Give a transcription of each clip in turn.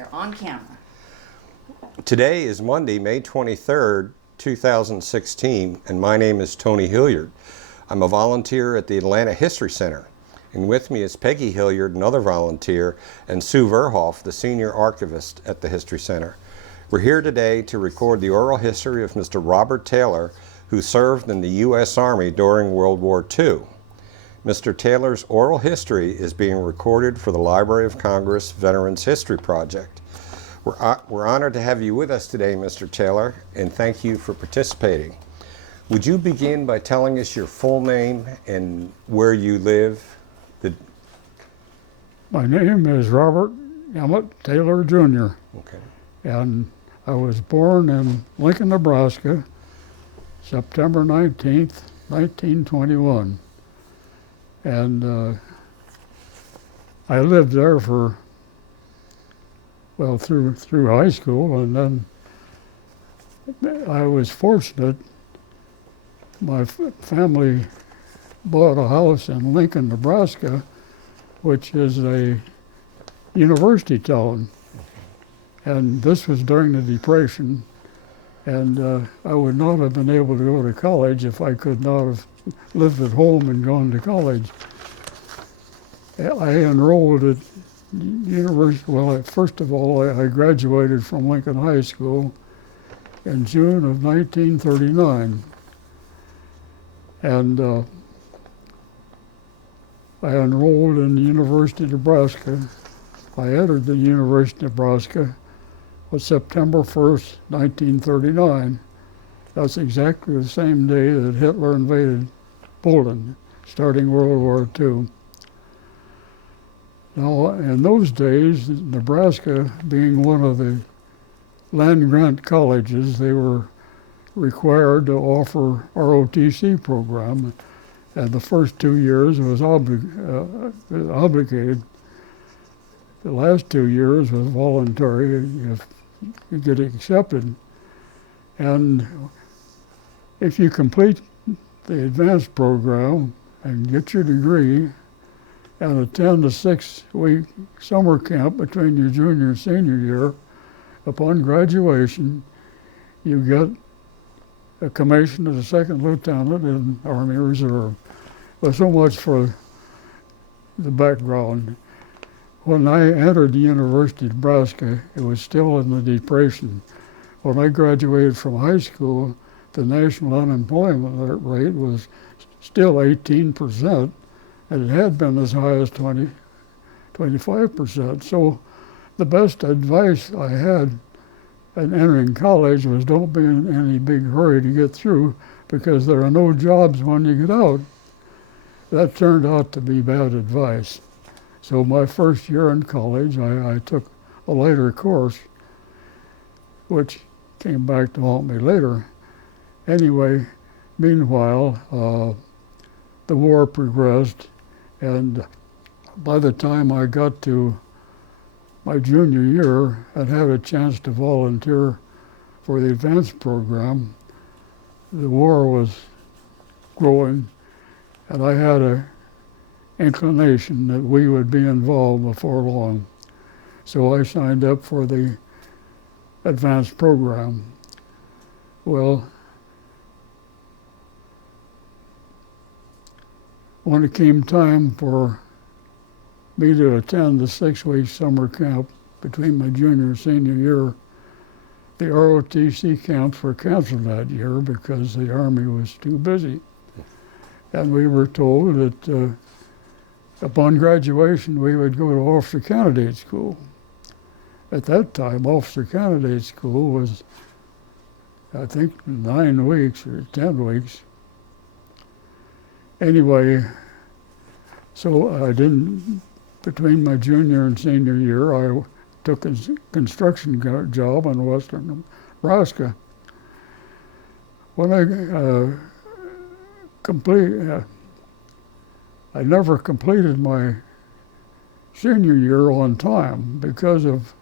You're on camera. Today is Monday, May 23rd, 2016, and my name is Tony Hilliard. I'm a volunteer at the Atlanta History Center, and with me is Peggy Hilliard, another volunteer, and Sue Verhoff, the senior archivist at the History Center. We're here today to record the oral history of Mr. Robert Taylor, who served in the U.S. Army during World War II. Mr. Taylor's oral history is being recorded for the Library of Congress Veterans History Project. We're honored to have you with us today, Mr. Taylor, and thank you for participating. Would you begin by telling us your full name and where you live? My name is Robert Emmett Taylor, Jr. Okay. And I was born in Lincoln, Nebraska, September 19th, 1921. And I lived there for, well, through high school, and then I was fortunate. My family bought a house in Lincoln, Nebraska, which is a university town. And this was during the Depression, and I would not have been able to go to college if I could not have lived at home and gone to college. I enrolled at university. Well, first of all, I graduated from Lincoln High School in June of 1939. And I enrolled in the University of Nebraska. I entered the University of Nebraska on September 1st, 1939. That's exactly the same day that Hitler invaded Poland, starting World War II. Now, in those days, Nebraska being one of the land-grant colleges, they were required to offer ROTC program, and the first 2 years was obligated. The last 2 years was voluntary if you get accepted. And if you complete the advanced program and get your degree and attend a 6-week summer camp between your junior and senior year, upon graduation, you get a commission as a second lieutenant in Army Reserve. But so much for the background. When I entered the University of Nebraska, it was still in the Depression. When I graduated from high school, the national unemployment rate was still 18%, and it had been as high as 25%. So the best advice I had in entering college was don't be in any big hurry to get through, because there are no jobs when you get out. That turned out to be bad advice. So my first year in college, I took a later course, which came back to haunt me later. Anyway, meanwhile, the war progressed, and by the time I got to my junior year and had a chance to volunteer for the advanced program, the war was growing, and I had an inclination that we would be involved before long. So I signed up for the advanced program. Well, when it came time for me to attend the 6-week summer camp between my junior and senior year, the ROTC camps were canceled that year because the Army was too busy. And we were told that upon graduation, we would go to Officer Candidate School. At that time, Officer Candidate School was, I think, 9 weeks or 10 weeks. Anyway, so I didn't, between my junior and senior year, I took a construction job in western Nebraska. When I I never completed my senior year on time because of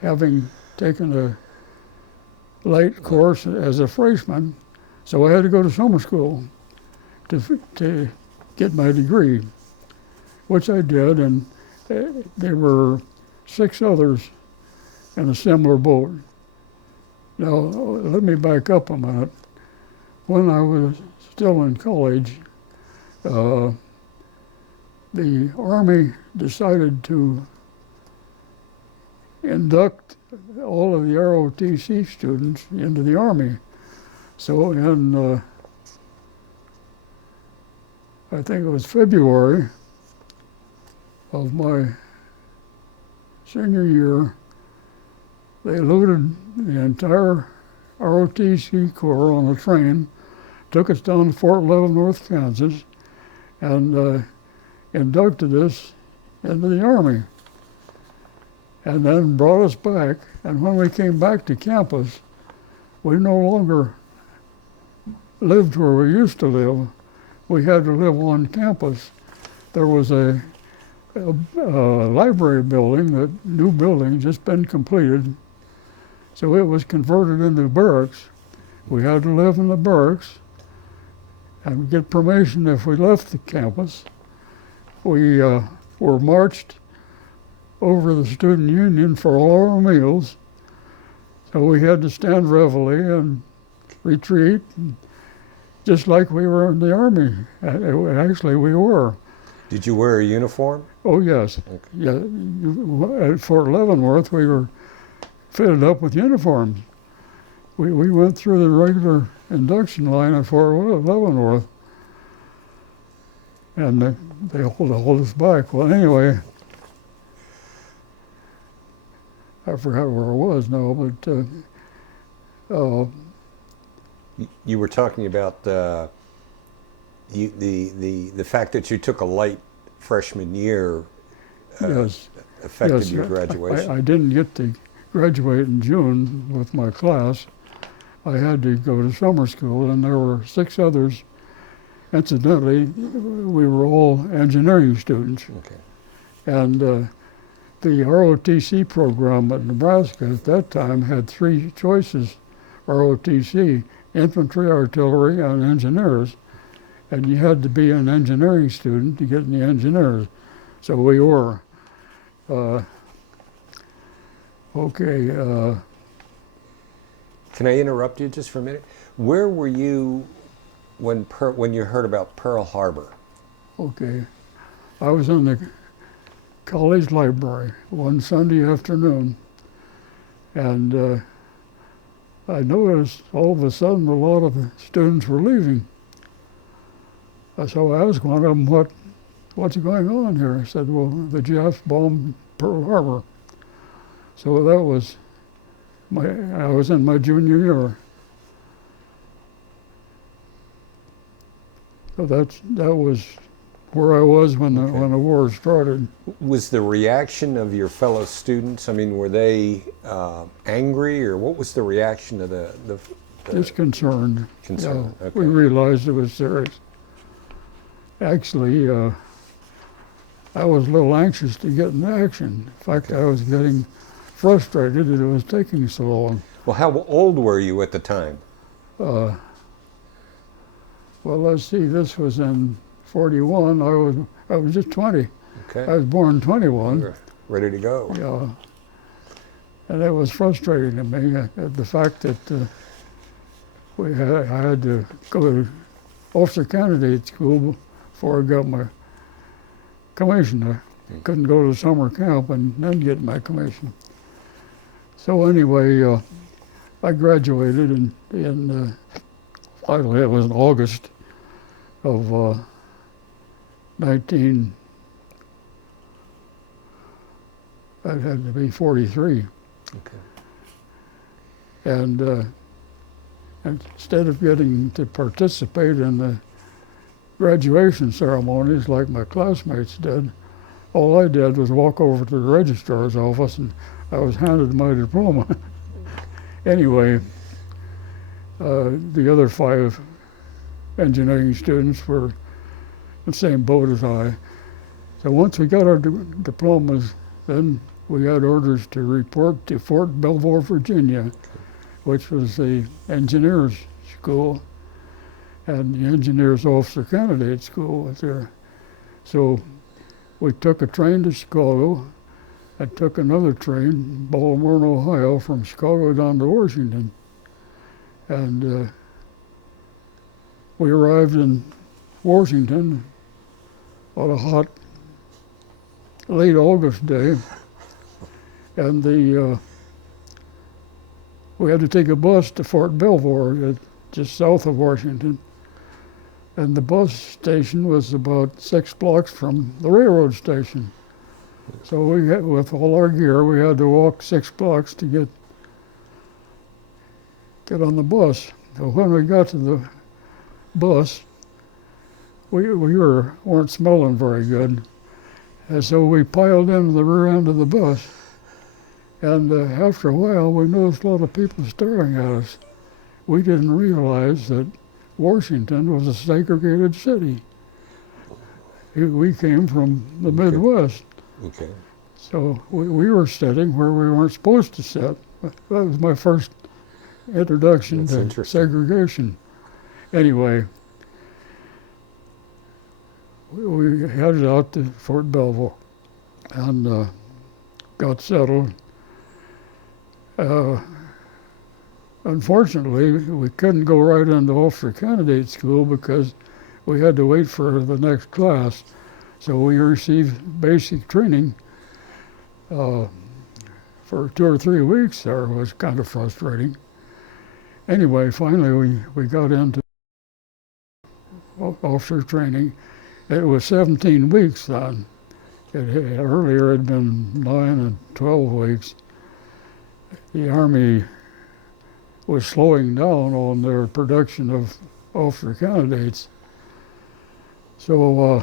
having taken a late course as a freshman, so I had to go to summer school to get my degree, which I did, and there were 6 others in a similar boat. Now, let me back up a minute. When I was still in college, the Army decided to induct all of the ROTC students into the Army. So in, I think it was February of my senior year, they loaded the entire ROTC Corps on a train, took us down to Fort Leavenworth, Kansas, and inducted us into the Army. And then brought us back, and when we came back to campus, we no longer lived where we used to live. We had to live on campus. There was a library building, that new building, just been completed. So it was converted into barracks. We had to live in the barracks and get permission if we left the campus. We were marched over the student union for all our meals. So we had to stand reveille and retreat, just like we were in the Army. Actually, we were. Did you wear a uniform? Oh, yes. Okay. Yeah, at Fort Leavenworth, we were fitted up with uniforms. We went through the regular induction line at Fort Leavenworth, and they hold us back. Well, anyway, I forgot where I was now, but You were talking about the fact that you took a light freshman year yes, affected yes, your graduation. I didn't get to graduate in June with my class. I had to go to summer school, and there were 6 others. Incidentally, we were all engineering students. Okay. And the ROTC program at Nebraska at that time had 3 choices, ROTC, infantry, artillery, and engineers. And you had to be an engineering student to get in the engineers. So we were. Okay. Can I interrupt you just for a minute? Where were you when you heard about Pearl Harbor? Okay. I was in the college library one Sunday afternoon, and I noticed all of a sudden a lot of the students were leaving. So I asked one of them, what's going on here? I said, well, the Japs bombed Pearl Harbor. So that was I was in my junior year. So that was where I was when the war started. Was the reaction of your fellow students, I mean, were they angry, or what was the reaction of the Just concerned. concern? Yeah, Okay. we realized it was serious. Actually, I was a little anxious to get in action. In fact, I was getting frustrated that it was taking so long. Well, how old were you at the time? Well, let's see, this was in 41. I was just 20. Okay. I was born 21. You were ready to go. Yeah. And it was frustrating to me, the fact that I had to go to officer candidate school before I got my commission. I couldn't go to summer camp and then get my commission. So anyway, I graduated finally it was in August of 43. Okay. And instead of getting to participate in the graduation ceremonies like my classmates did, all I did was walk over to the registrar's office and I was handed my diploma. Anyway, the other 5 engineering students were in the same boat as I. So once we got our diplomas, then we had orders to report to Fort Belvoir, Virginia, which was the engineers school, and the engineers officer candidate school was there. So we took a train to Chicago, I took another train, Baltimore, Ohio, from Chicago down to Washington. And we arrived in Washington on a hot, late August day. And we had to take a bus to Fort Belvoir, just south of Washington. And the bus station was about 6 blocks from the railroad station. So we had, with all our gear, we had to walk 6 blocks to get on the bus. So when we got to the bus, we weren't smelling very good. And so we piled into the rear end of the bus. And after a while, we noticed a lot of people staring at us. We didn't realize that Washington was a segregated city. We came from the Midwest. Okay. So we were sitting where we weren't supposed to sit. That was my first introduction to segregation. Anyway, we headed out to Fort Belvoir and got settled. Unfortunately, we couldn't go right into officer candidate school because we had to wait for the next class. So we received basic training for 2 or 3 weeks there. It was kind of frustrating. Anyway, finally we got into officer training. It was 17 weeks then. Earlier it had been 9 and 12 weeks. The Army was slowing down on their production of officer candidates. So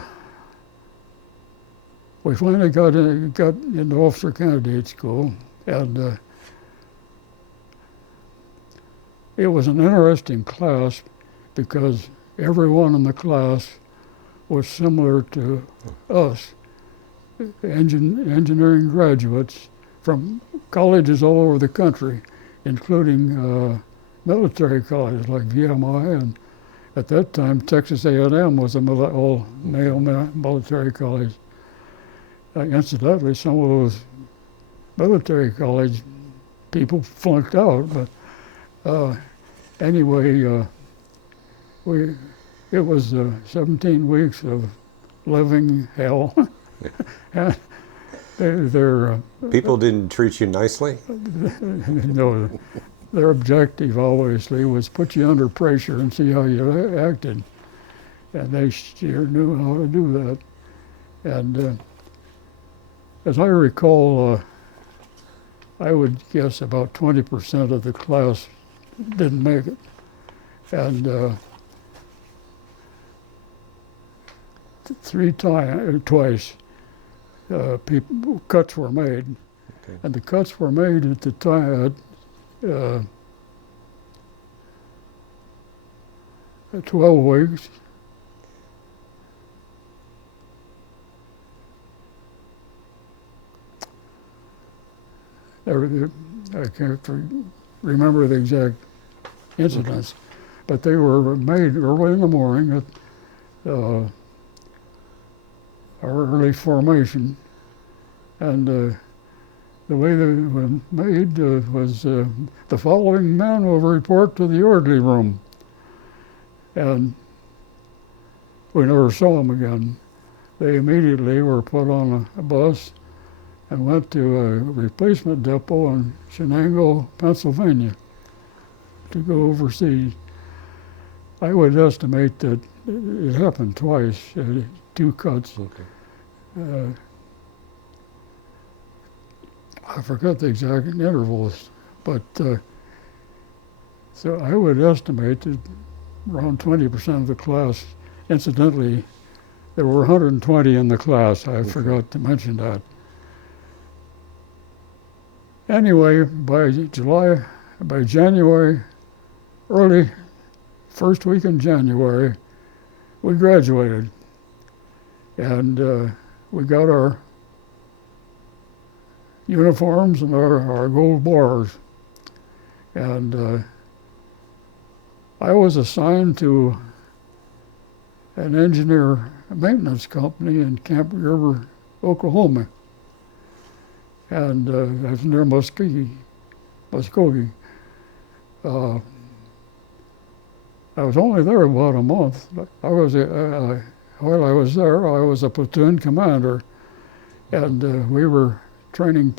we finally got into officer candidate school, and it was an interesting class because everyone in the class was similar to us, engineering graduates from colleges all over the country, including military colleges like VMI, and at that time Texas A&M was an all-male military college. Incidentally, some of those military college people flunked out, but anyway, it was 17 weeks of living hell. And people didn't treat you nicely? No, their objective obviously was put you under pressure and see how you acted. And they sure knew how to do that. And as I recall, I would guess about 20% of the class didn't make it. And twice, cuts were made. Okay. And the cuts were made at the time at 12 weeks. I can't remember the exact incidents, but they were made early in the morning at our early formation. And the way they were made was the following men will report to the orderly room. And we never saw them again. They immediately were put on a bus and went to a replacement depot in Shenango, Pennsylvania, to go overseas. I would estimate that it happened twice, 2 cuts. Okay. I forgot the exact intervals, but so I would estimate that around 20% of the class, incidentally, there were 120 in the class. I forgot to mention that. Anyway, by January, early first week in January, we graduated. And we got our uniforms and our gold bars. And I was assigned to an engineer maintenance company in Camp Gruber, Oklahoma. and that's near Muskogee. I was only there about a month. While I was there, I was a platoon commander, and we were training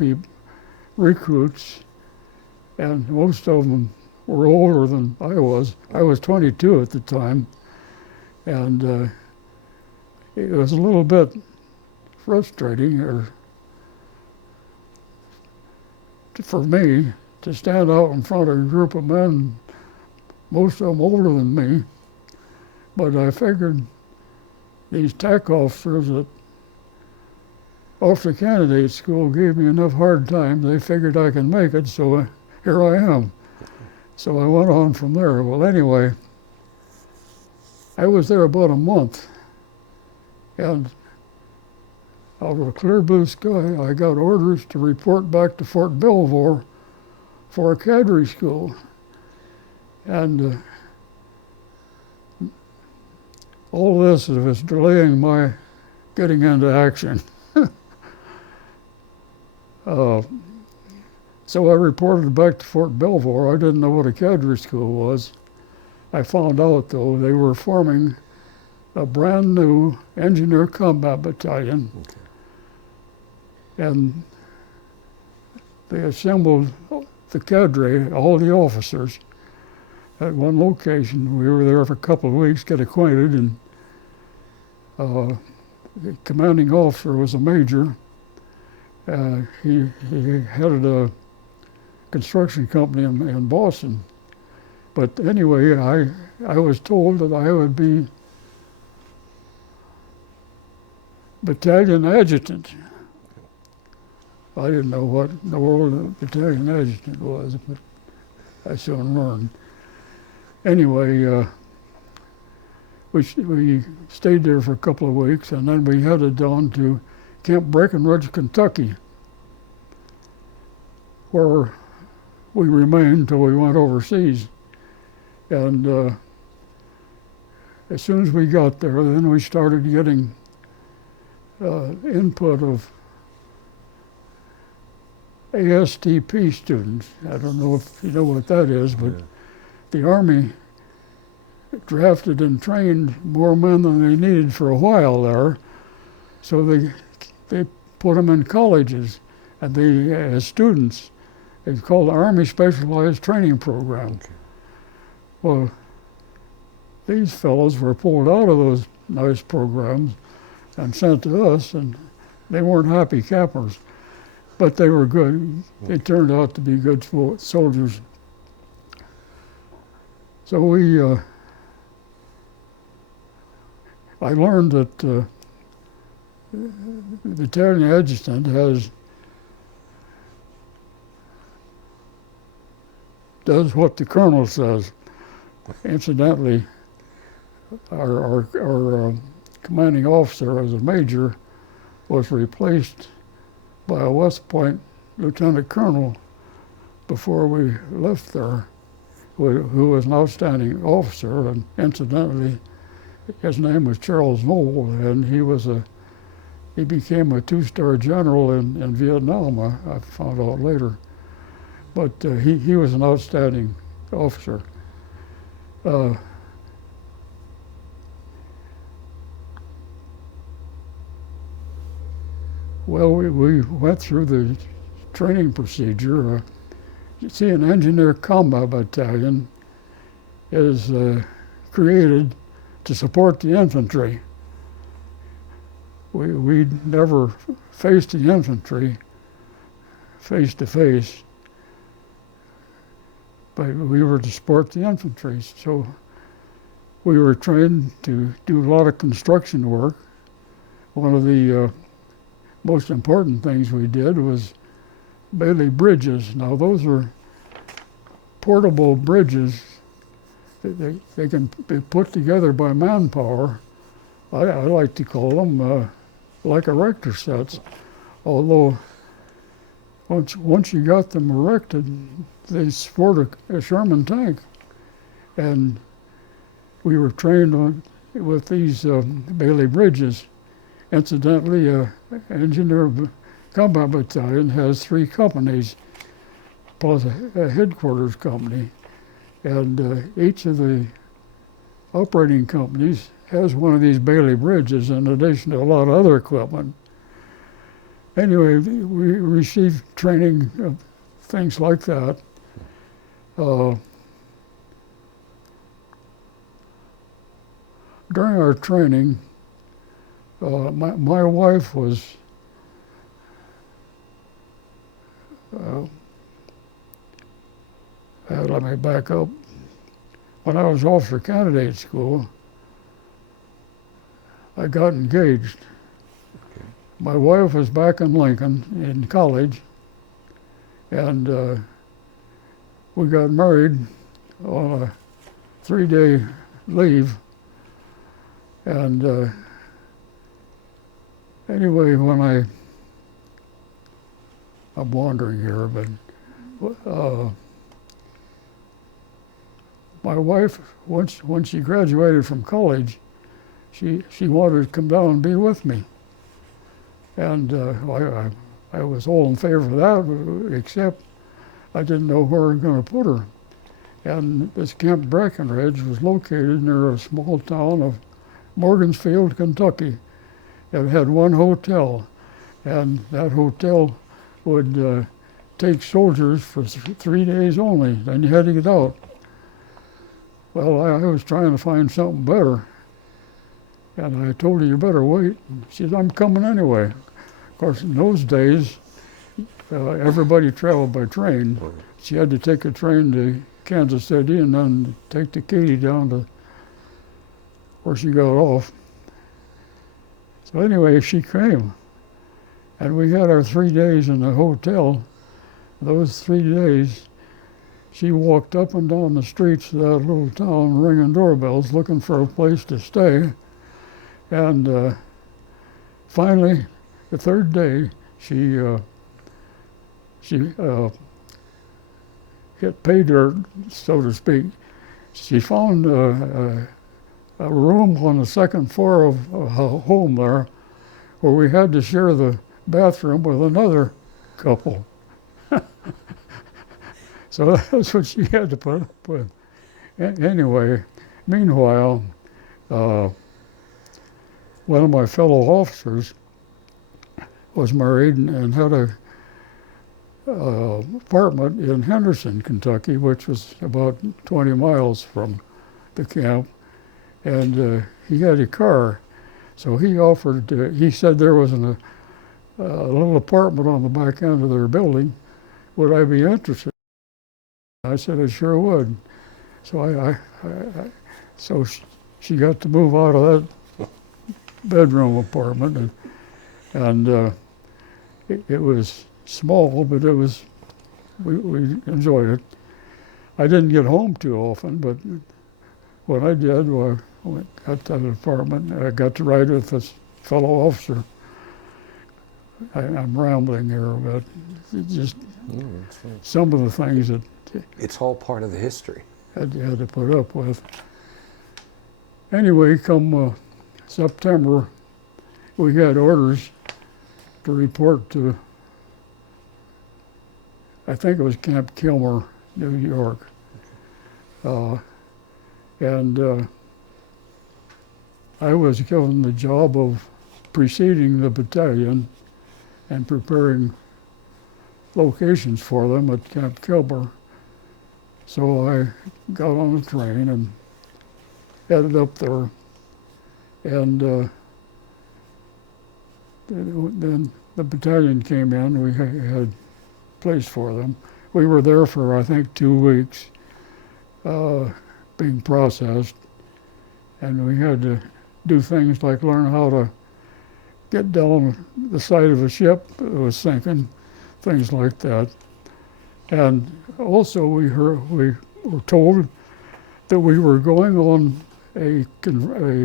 recruits, and most of them were older than I was. I was 22 at the time, and it was a little bit frustrating for me to stand out in front of a group of men, most of them older than me, but I figured these TAC officers at Officer Candidate School gave me enough hard time. They figured I could make it, so here I am. So I went on from there. Well, anyway, I was there about a month, and out of a clear blue sky, I got orders to report back to Fort Belvoir for a cadre school. And all this was delaying my getting into action. So I reported back to Fort Belvoir. I didn't know what a cadre school was. I found out, though, they were forming a brand new engineer combat battalion. Okay. And they assembled the cadre, all the officers, at one location. We were there for a couple of weeks, get acquainted, and the commanding officer was a major. He headed a construction company in Boston. But anyway, I was told that I would be battalion adjutant. I didn't know what in the world a battalion adjutant was, but I soon learned. Anyway, we stayed there for a couple of weeks, and then we headed down to Camp Breckinridge, Kentucky, where we remained until we went overseas. And as soon as we got there, then we started getting input of ASTP students. I don't know if you know what that is, but yeah. The Army drafted and trained more men than they needed for a while there, so they put them in colleges, and they, as students, it's called the Army Specialized Training Program. Okay. Well, these fellows were pulled out of those nice programs and sent to us, and they weren't happy campers, but they were good. They turned out to be good soldiers. So I learned that the battalion adjutant does what the colonel says. Incidentally, our commanding officer as a major was replaced by a West Point lieutenant colonel before we left there, who was an outstanding officer, and incidentally, his name was Charles Noel, and he became a two-star general in Vietnam, I found out later. But he was an outstanding officer. Well, we went through the training procedure. You see, an engineer combat battalion is created to support the infantry. We never faced the infantry face to face, but we were to support the infantry. So we were trained to do a lot of construction work. One of the most important things we did was Bailey bridges. Now those are portable bridges. They can be put together by manpower. I like to call them like erector sets, although once you got them erected, they support a Sherman tank. And we were trained with these Bailey bridges. Incidentally, engineer combat battalion has 3 companies plus a headquarters company, and each of the operating companies has one of these Bailey bridges in addition to a lot of other equipment. Anyway, we received training of things like that. During our training, my wife was let me back up. When I was officer candidate school, I got engaged. Okay. My wife was back in Lincoln in college, and we got married on a 3-day leave. And anyway, I'm wandering here, but my wife, once she graduated from college, she wanted to come down and be with me. And I was all in favor of that, except I didn't know where we were going to put her. And this Camp Breckinridge was located near a small town of Morgansfield, Kentucky. It had one hotel, and that hotel would take soldiers for 3 days only, then you had to get out. Well, I was trying to find something better, and I told her, you better wait. She said, I'm coming anyway. Of course, in those days, everybody traveled by train. She had to take a train to Kansas City and then take the Katy down to where she got off. So anyway, she came, and we had our 3 days in the hotel. Those 3 days, she walked up and down the streets of that little town ringing doorbells looking for a place to stay. And finally, the 3rd day, she get paid her, so to speak. She found a room on the 2nd floor of a home there where we had to share the bathroom with another couple. So that's what she had to put up with. Anyway, meanwhile, one of my fellow officers was married and had a apartment in Henderson, Kentucky, which was about 20 miles from the camp, and he had a car. So he offered, he said there was a little apartment on the back end of their building. Would I be interested? I said I sure would. So so she got to move out of that bedroom apartment, and it was small, but it was we enjoyed it. I didn't get home too often, but when I did, well, I got to that apartment. I got to ride with this fellow officer. I'm rambling here, but just some of the things that it's all part of the history. had to put up with. Anyway, come September, we had orders to report to, I think it was Camp Kilmer, New York. And I was given the job of preceding the battalion and preparing locations for them at Camp Kilmer. So I got on the train and headed up there, and then the battalion came in. We had a place for them. We were there for, I think, 2 weeks, being processed, and we had to do things like learn how to get down the side of a ship that was sinking, things like that. And also we were told that we were going on a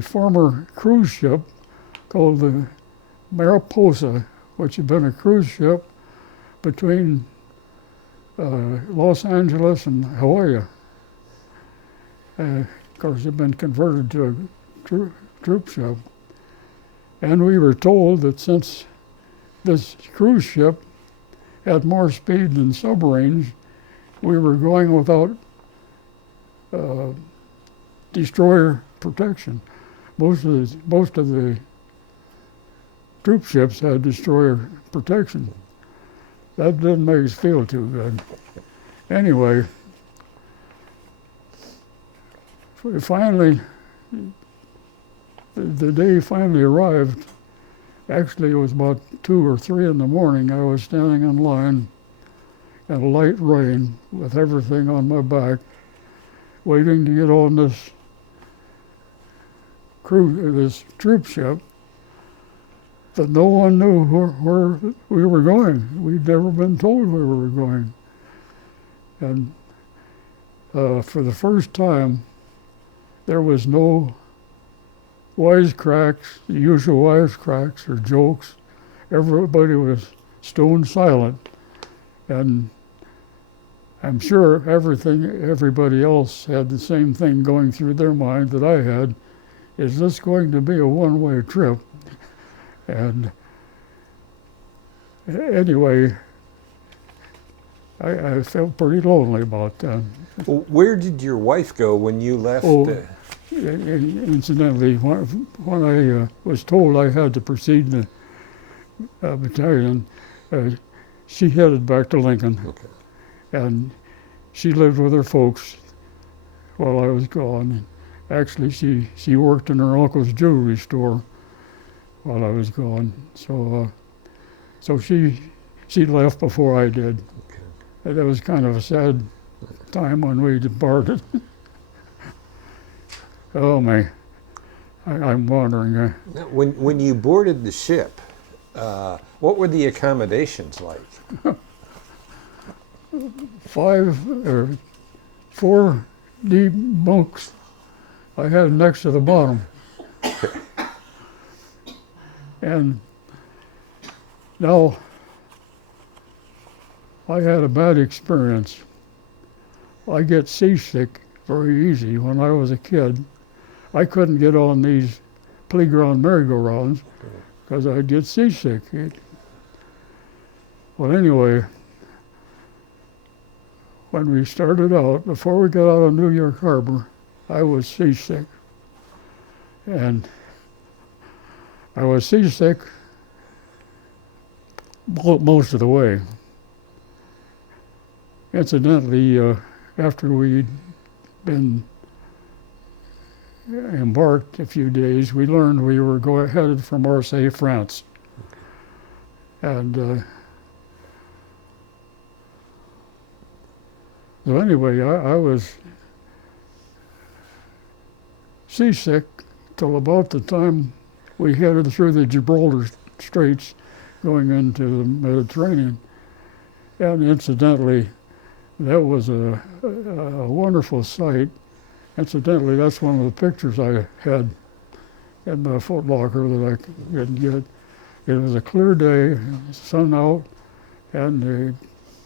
former cruise ship called the Mariposa, which had been a cruise ship between Los Angeles and Hawaii. Of course, it had been converted to a troop ship. And we were told that since this cruise ship had more speed than submarines. We were going without destroyer protection. Most of the troop ships had destroyer protection. That didn't make us feel too good. Anyway, finally, the day finally arrived. Actually, it was about 2 or 3 in the morning. I was standing in line in a light rain with everything on my back, waiting to get on this troop ship that no one knew where we were going. We'd never been told where we were going. And for the first time, there was no wisecracks, the usual wisecracks or jokes. Everybody was stone silent. And I'm sure everybody else had the same thing going through their mind that I had. Is this going to be a one-way trip? And anyway, I felt pretty lonely about that. Well, where did your wife go when you left? Incidentally, when I was told I had to proceed in the battalion, she headed back to Lincoln. Okay. And she lived with her folks while I was gone. Actually, she worked in her uncle's jewelry store while I was gone. So she left before I did. Okay. And that was kind of a sad time when we departed. Oh my, I'm wondering. Now, when you boarded the ship, what were the accommodations like? 5 or 4 deep bunks I had next to the bottom. And now, I had a bad experience. I get seasick very easy. When I was a kid, I couldn't get on these playground merry-go-rounds because I'd get seasick. Well, anyway, when we started out, before we got out of New York Harbor, I was seasick. And I was seasick most of the way. Incidentally, after we'd been embarked a few days, we learned we were headed for Marseille, France. And so anyway, I was seasick till about the time we headed through the Gibraltar Straits going into the Mediterranean. And incidentally, that was a wonderful sight. Incidentally, that's one of the pictures I had in my footlocker that I didn't get. It was a clear day, sun out, and a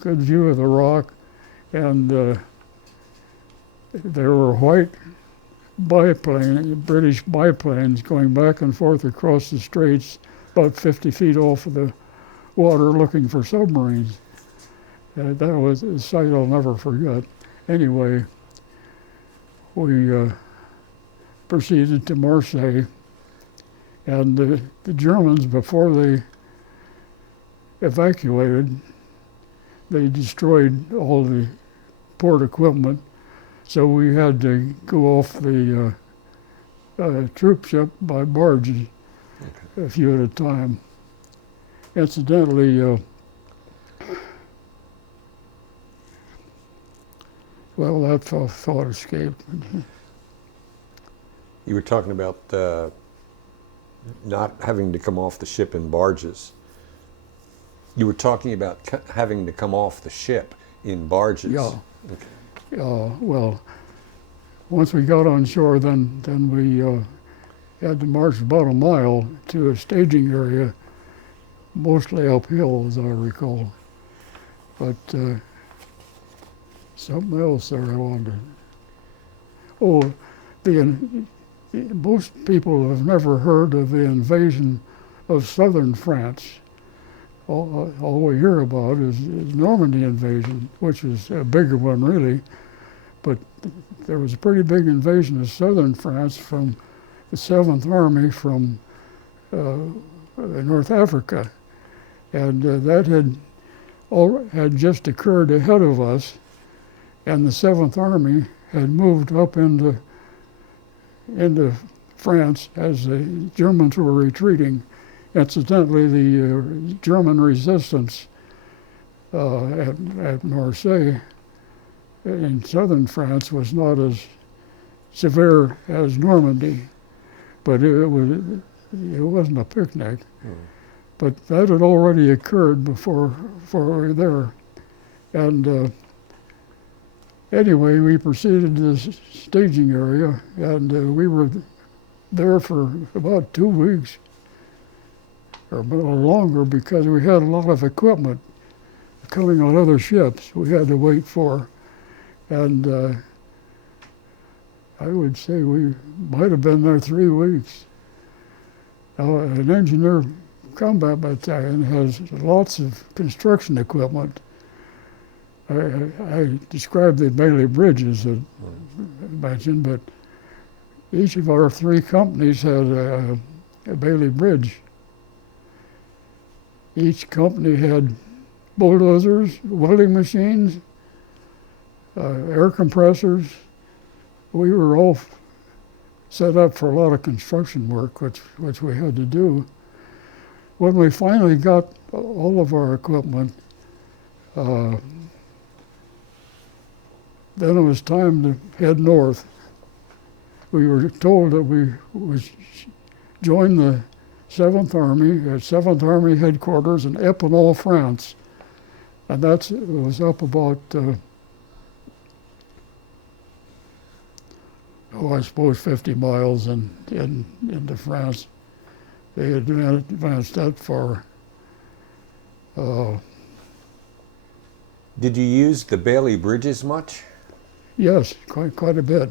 good view of the rock, and there were white British biplanes going back and forth across the straits about 50 feet off of the water looking for submarines. That was a sight I'll never forget. Anyway, we proceeded to Marseille, and the Germans, before they evacuated, they destroyed all the port equipment, so we had to go off the troop ship by barges, a few at a time. Incidentally, well, that thought escaped. You were talking about not having to come off the ship in barges. You were talking about having to come off the ship in barges. Yeah. Okay. Well, once we got on shore, then we had to march about a mile to a staging area, mostly uphill, as I recall. But something else there I wanted. Oh, most people have never heard of the invasion of southern France. all we hear about is Normandy invasion, which is a bigger one really, but there was a pretty big invasion of southern France from the 7th Army from North Africa, and that had just occurred ahead of us, and the 7th Army had moved up into France as the Germans were retreating. Incidentally, the German resistance at Marseille in southern France was not as severe as Normandy, but it wasn't a picnic. But that had already occurred before we were there. And anyway, we proceeded to this staging area, and we were there for about 2 weeks, or a little longer, because we had a lot of equipment coming on other ships we had to wait for. And I would say we might have been there 3 weeks. Now, an engineer combat battalion has lots of construction equipment. I described the Bailey Bridge as a mentioned, but each of our 3 companies had a Bailey Bridge. Each company had bulldozers, welding machines, air compressors. We were all set up for a lot of construction work, which we had to do. When we finally got all of our equipment, then it was time to head north. We were told that we would join the 7th Army at 7th Army headquarters in Epinal, France. And it was up about, I suppose 50 miles into France. They had advanced that far. Did you use the Bailey Bridges much? Yes, quite a bit.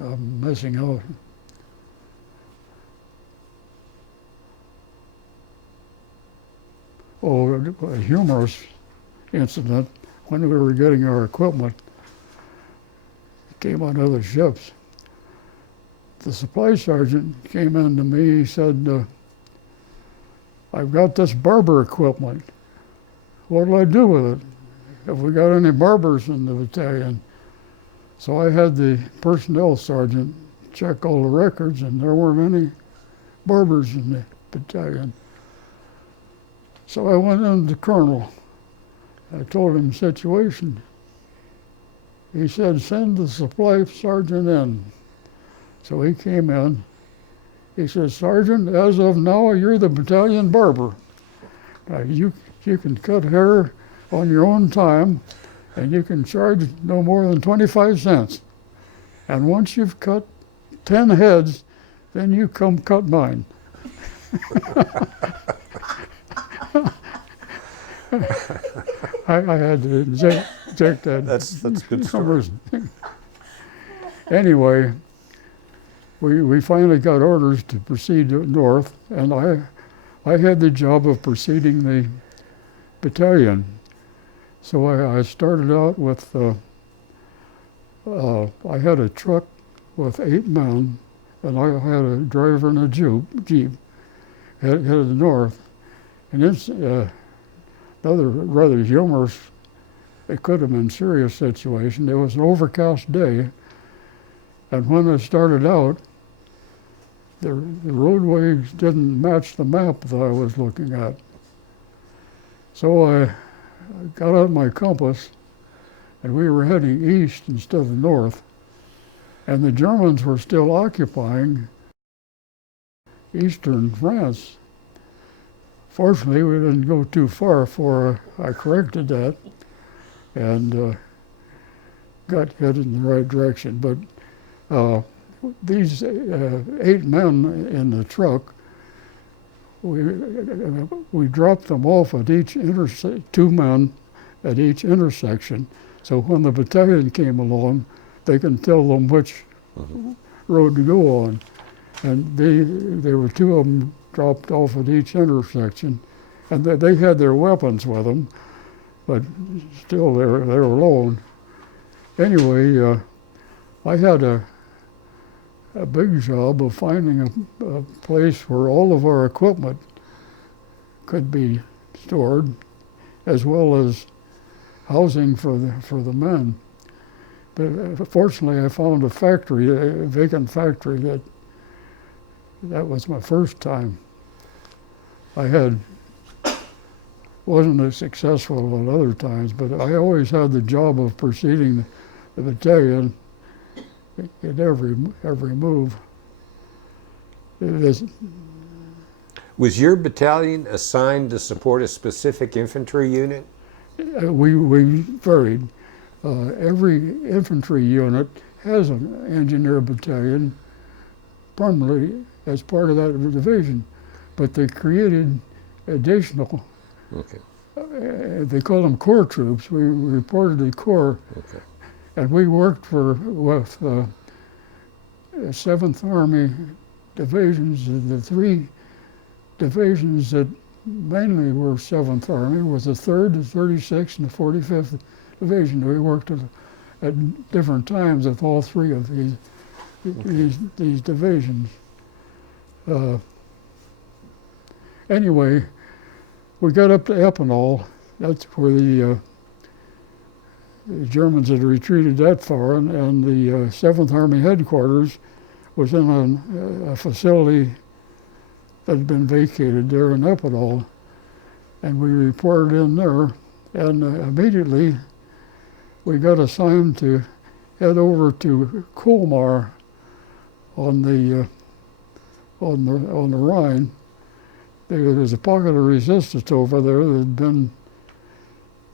I'm missing out. Oh, a humorous incident when we were getting our equipment. It came on other ships. The supply sergeant came in to me, he said, I've got this barber equipment. What'll I do with it? Have we got any barbers in the battalion? So I had the personnel sergeant check all the records, and there weren't any barbers in the battalion. So I went in to the colonel. I told him the situation. He said, send the supply sergeant in. So he came in. He said, Sergeant, as of now, you're the battalion barber. You can cut hair on your own time, and you can charge no more than 25 cents. And once you've cut 10 heads, then you come cut mine. I had to inject that. That's good story. Anyway, we finally got orders to proceed north, and I had the job of preceding the battalion. So I started out with, I had a truck with 8 men, and I had a driver and a Jeep headed north. And it's another rather humorous, it could have been a serious situation. It was an overcast day, and when I started out, the roadways didn't match the map that I was looking at. So I got out my compass, and we were heading east instead of north, and the Germans were still occupying eastern France. Fortunately, we didn't go too far before I corrected that and got headed in the right direction. But these 8 men in the truck, we dropped them off at each 2 men at each intersection. So when the battalion came along, they can tell them which road to go on. and there were two of them dropped off at each intersection, and they had their weapons with them, but still they were alone. Anyway, I had a big job of finding a place where all of our equipment could be stored, as well as housing for the men. But fortunately, I found a factory, a vacant factory. That was my first time. Wasn't as successful at other times, but I always had the job of preceding the battalion in every move. Was your battalion assigned to support a specific infantry unit? We varied. Every infantry unit has an engineer battalion primarily as part of that division, but they created additional. Okay. They call them corps troops. We reported to corps, Okay. and we worked with 7th Army divisions. The three divisions that mainly were 7th Army was the 3rd, the 36th, and the 45th Division. We worked at different times with all three of these divisions. Anyway, we got up to Epinal. That's where the Germans had retreated that far, and the 7th Army headquarters was in a facility that had been vacated there in Epinal, and we reported in there, and immediately we got assigned to head over to Colmar on the Rhine. There was a pocket of resistance over there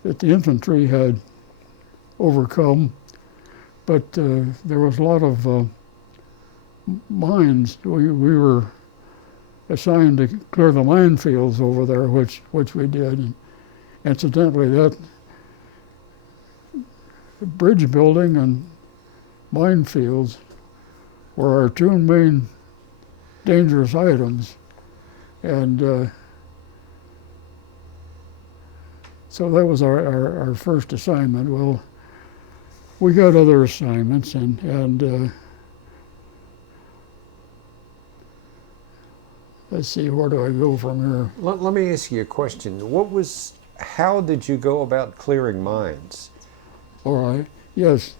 that the infantry had overcome, but there was a lot of mines. We were assigned to clear the minefields over there, which we did. And incidentally, that bridge building and minefields were our two main dangerous items. And so that was our first assignment. Well, we got other assignments, and let's see, where do I go from here? Let me ask you a question. How did you go about clearing mines? All right, yes.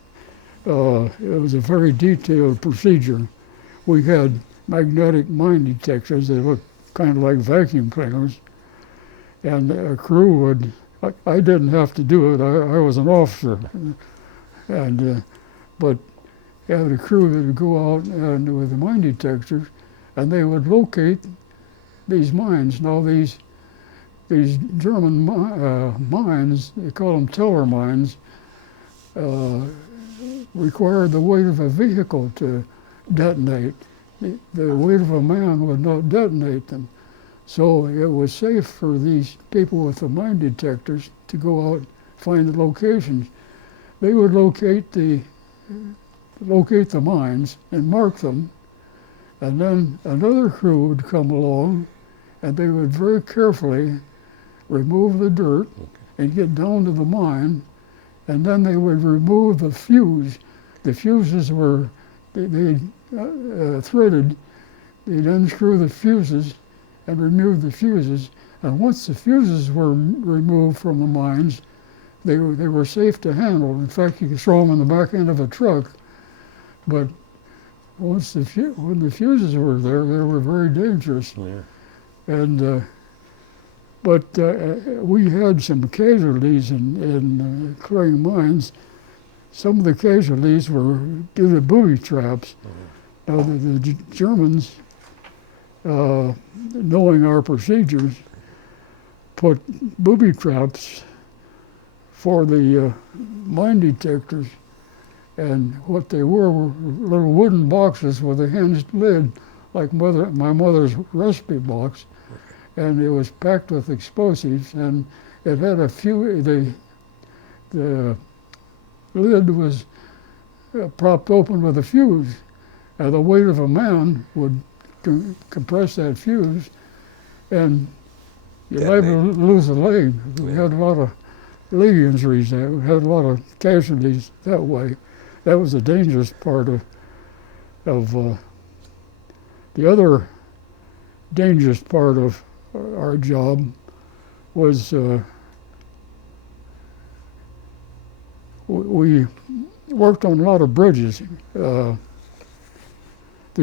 It was a very detailed procedure. We had magnetic mine detectors that looked kind of like vacuum cleaners, and a crew would, I didn't have to do it, I was an officer, and but you had a crew that would go out and with the mine detectors, and they would locate these mines. Now these German mines, they call them tiller mines, required the weight of a vehicle to detonate. The weight of a man would not detonate them. So it was safe for these people with the mine detectors to go out and find the locations. They would locate the mines and mark them, and then another crew would come along and they would very carefully remove the dirt and get down to the mine, and then they would remove the fuse. The fuses were threaded. They'd unscrew the fuses and remove the fuses, and once the fuses were removed from the mines, they were safe to handle. In fact, you could throw them in the back end of a truck, but when the fuses were there, they were very dangerous. Yeah. And but we had some casualties in clearing mines. Some of the casualties were due to booby traps. Now the Germans, knowing our procedures, put booby traps for the mine detectors, and what they were little wooden boxes with a hinged lid, like my mother's recipe box, and it was packed with explosives, and it had the lid was propped open with a fuse, and the weight of a man would compress that fuse, and you're Detonate. liable to lose a leg. We Yeah. had a lot of leg injuries there. We had a lot of casualties that way. That was the dangerous part of the other dangerous part of our job was we worked on a lot of bridges. The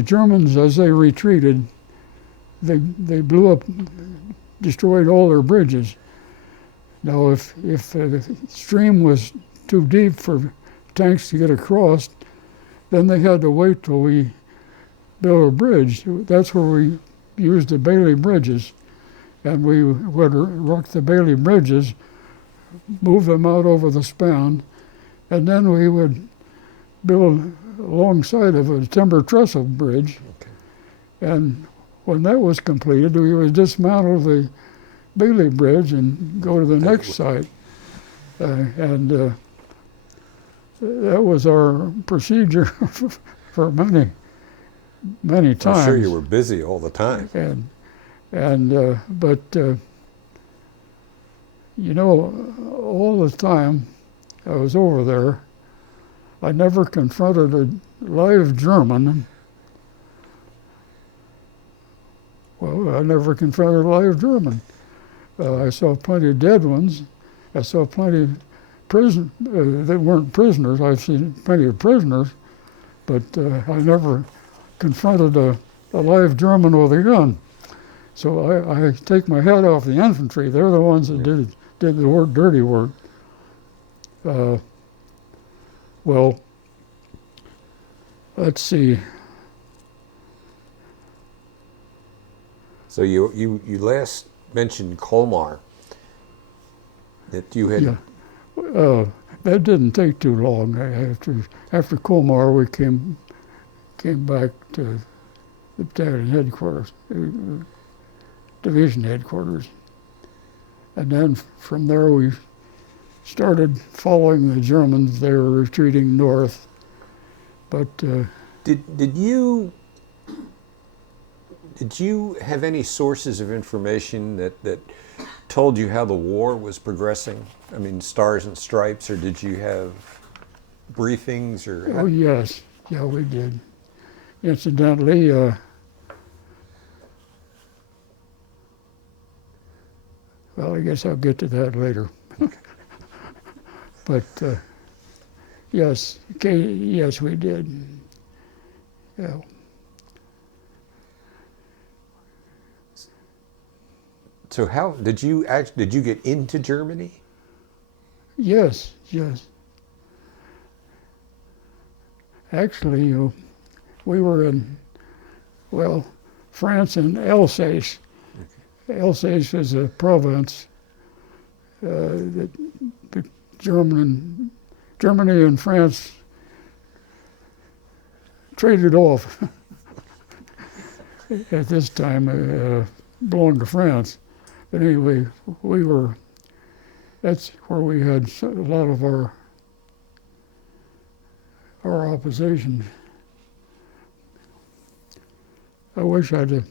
Germans, as they retreated, they blew up, destroyed all their bridges. Now, if the stream was too deep for tanks to get across, then they had to wait till we built a bridge. That's where we used the Bailey bridges. And we would rock the Bailey bridges, move them out over the span, and then we would build alongside of a timber trestle bridge. Okay. And when that was completed, we would dismantle the Bailey bridge and go to the next site. That was our procedure for many times. I'm sure you were busy all the time. But you know, all the time I was over there, I never confronted a live German. Well, I never confronted a live German. I saw plenty of dead ones. I saw plenty of that weren't prisoners. I've seen plenty of prisoners, but I never confronted a live German with a gun. So I take my hat off the infantry. They're the ones that did the dirty work. Well, let's see. So you last mentioned Colmar, that you had. Yeah. That didn't take too long. After Colmar, we came back to the battalion headquarters, division headquarters, and then from there we started following the Germans. They were retreating north, but Did you have any sources of information that told you how the war was progressing? I mean, Stars and Stripes, or did you have briefings? Or oh yes, yeah, we did. Incidentally, well, I guess I'll get to that later. But yes, yes, we did. Yeah. So how did you get into Germany? Yes. Actually, we were in, France and Alsace. Okay. Alsace is a province that Germany and France traded off at this time, belonged to France. But anyway, that's where we had a lot of our opposition. I wish I'd have.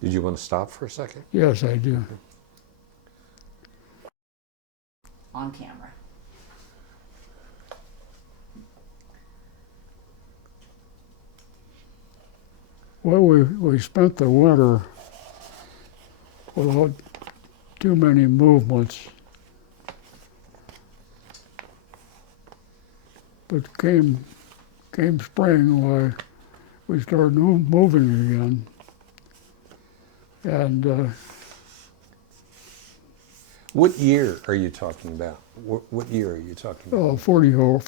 Did you want to stop for a second? Yes, I do. On camera. Well, we spent the winter without too many movements. But came spring, why we started moving again. And what year are you talking about? What year are you talking about? 44.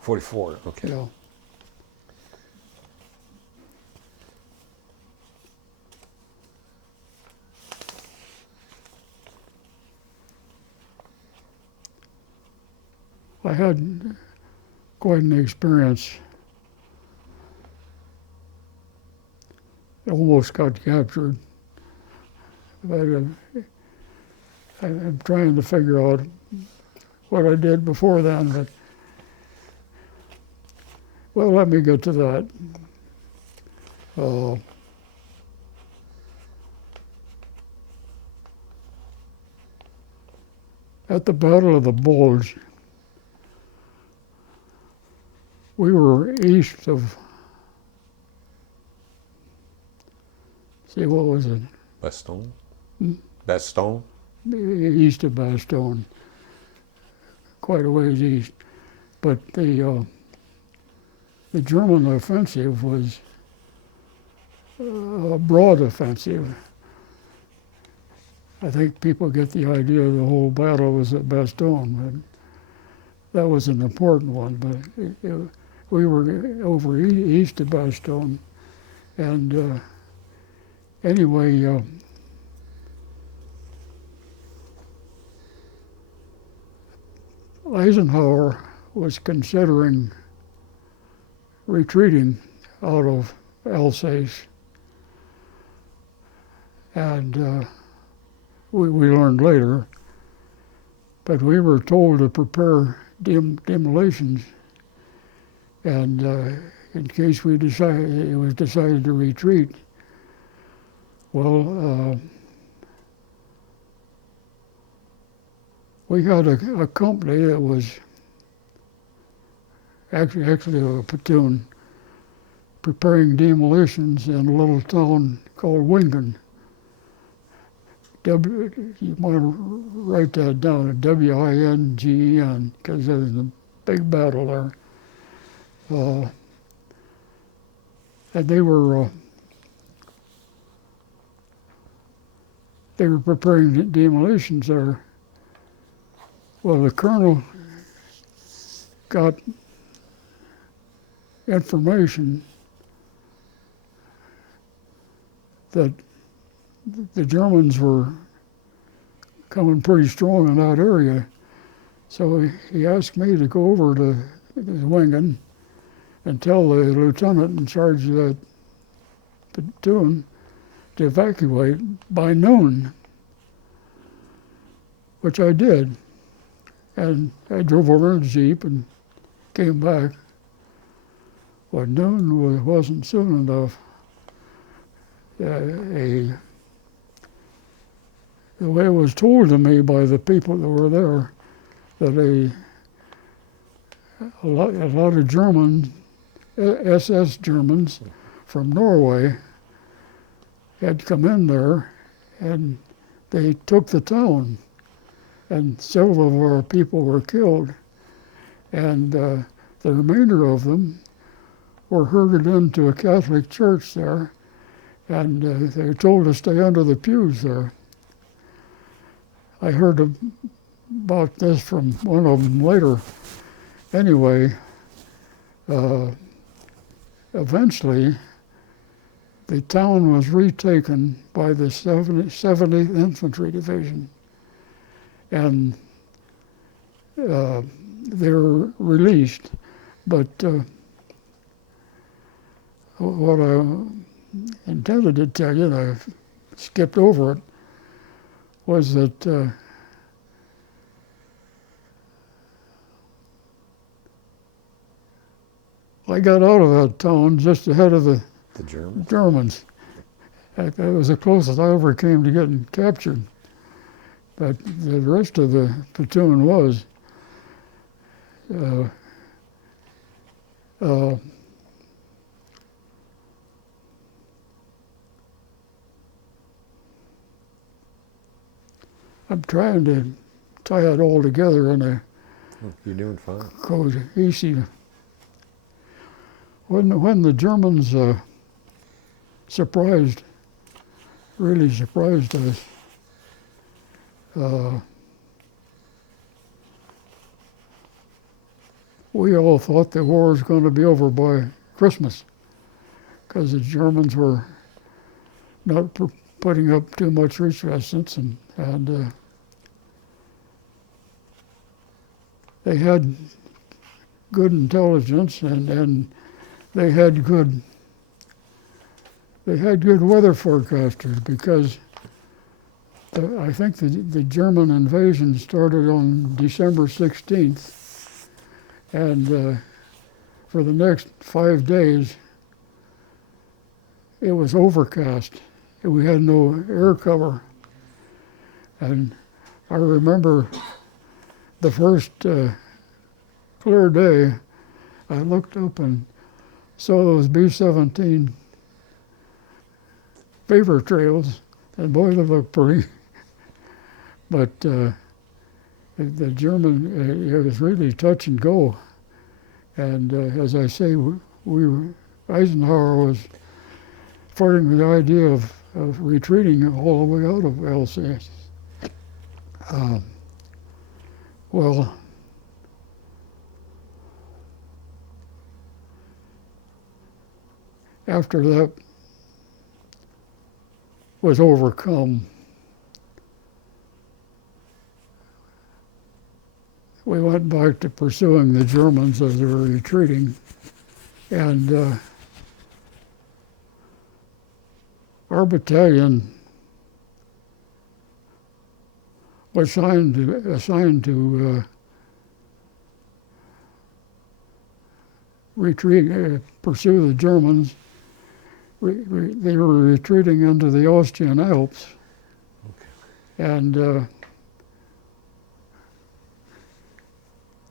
44. Okay. Yeah. I had quite an experience. I almost got captured. But I'm trying to figure out what I did before then. But Well, let me get to that. At the Battle of the Bulge, we were east of, what was it? Bastogne? Bastogne? East of Bastogne, quite a ways east. But the German offensive was a broad offensive. I think people get the idea the whole battle was at Bastogne, but that was an important one. But we were over east of Bastogne, and anyway, Eisenhower was considering retreating out of Alsace, and we learned later, but we were told to prepare demolitions, and in case it was decided to retreat. Well, we had a company that was actually a platoon preparing demolitions in a little town called Wingen. You want to write that down, W-I-N-G-E-N, because there was a big battle there. And they were preparing demolitions there. Well, the colonel got information that the Germans were coming pretty strong in that area. So he asked me to go over to Wingen and tell the lieutenant in charge of that platoon to evacuate by noon, which I did. And I drove over in a Jeep and came back. Well, noon wasn't soon enough. The way it was told to me by the people that were there, that a lot of German, SS Germans from Norway had come in there, and they took the town, and several of our people were killed, and the remainder of them were herded into a Catholic church there, and they were told to stay under the pews there. I heard about this from one of them later. Anyway, eventually, the town was retaken by the 70th Infantry Division, and they were released. But what I intended to tell you, and I skipped over it, was that I got out of that town just ahead of the Germans. That was the closest I ever came to getting captured. But the rest of the platoon was. I'm trying to tie it all together in a You're doing fine. cohesive. When the Germans really surprised us, we all thought the war was going to be over by Christmas, because the Germans were not putting up too much resistance, and they had good intelligence, and they had good weather forecasters, because I think the German invasion started on December 16th, and for the next 5 days, it was overcast. We had no air cover. And I remember the first clear day, I looked up and saw those B-17 vapor trails, and boy, they looked pretty. But the German, it was really touch and go. And as I say, Eisenhower was flirting with the idea of retreating all the way out of Alsace. Well, after that was overcome, we went back to pursuing the Germans as they were retreating, and our battalion was assigned to retreat, pursue the Germans. They were retreating into the Austrian Alps, and